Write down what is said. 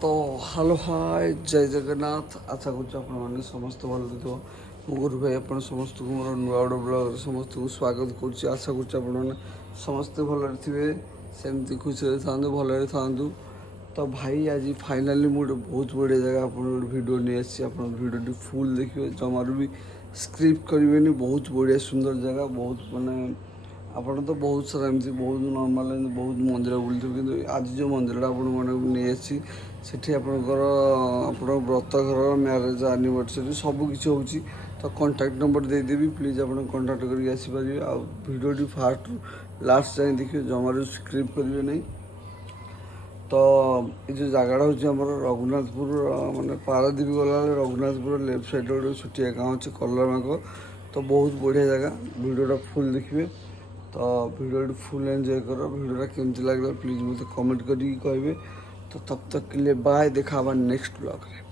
तो hello hi जय जगन्नाथ आशा कर समस्त भल थो मो गुरु भाई आप समस्त को मोर नुआ गोटे ब्लग समस्त को स्वागत कर आशा कर समस्ते भल थे सेमती खुशी था भल था। तो भाई आज फाइनाली मुझे बहुत बढ़िया जगह आप भिड नहीं आसी आप भिडियो फुल देखिए जमार भी स्क्रिप्ट करेंगे बहुत बढ़िया सुंदर जगह बहुत मानने ଆପଣ ତ ବହୁତ ସାରା ଏମିତି ବହୁତ ନର୍ମାଲ ଏମିତି ବହୁତ ମନ୍ଦିର ବୁଲିଥିବେ କିନ୍ତୁ ଆଜି ଯେଉଁ ମନ୍ଦିରଟା ଆପଣମାନଙ୍କୁ ନେଇ ଆସିଛି ସେଠି ଆପଣଙ୍କର ଆପଣଙ୍କ ବ୍ରତ ଘର ମ୍ୟାରେଜ୍ ଆନିଭର୍ସରୀ ସବୁ କିଛି ହେଉଛି। ତ କଣ୍ଟାକ୍ଟ ନମ୍ବର ଦେଇଦେବି ପ୍ଲିଜ୍ ଆପଣ କଣ୍ଟାକ୍ଟ କରିକି ଆସିପାରିବେ। ଆଉ ଭିଡ଼ିଓଟି ଫାର୍ଷ୍ଟରୁ ଲାଷ୍ଟ ଯାଏଁ ଦେଖିବେ ଜମାରୁ ସ୍କ୍ରିପ୍ଟ କରିବେ ନାହିଁ। ତ ଏ ଯେଉଁ ଜାଗାଟା ହେଉଛି ଆମର ରଘୁନାଥପୁର ମାନେ ପାରାଦ୍ୱୀପ ଗଲାବେଳେ ରଘୁନାଥପୁର ଲେଫ୍ଟ ସାଇଡ଼୍ରେ ଗୋଟେ ଛୋଟିଆ ଗାଁ ଅଛି କଲରାମାଙ୍କ। ତ ବହୁତ ବଢ଼ିଆ ଜାଗା ଭିଡ଼ିଓଟା ଫୁଲ୍ ଦେଖିବେ। ତ ଭିଡ଼ିଓଟି फुल एंजॉय करो भिडियोटा केमती लगे प्लीज मत कमेंट करें तो तब तक के लिए बाय देखा नेक्स्ट ब्लॉग रे।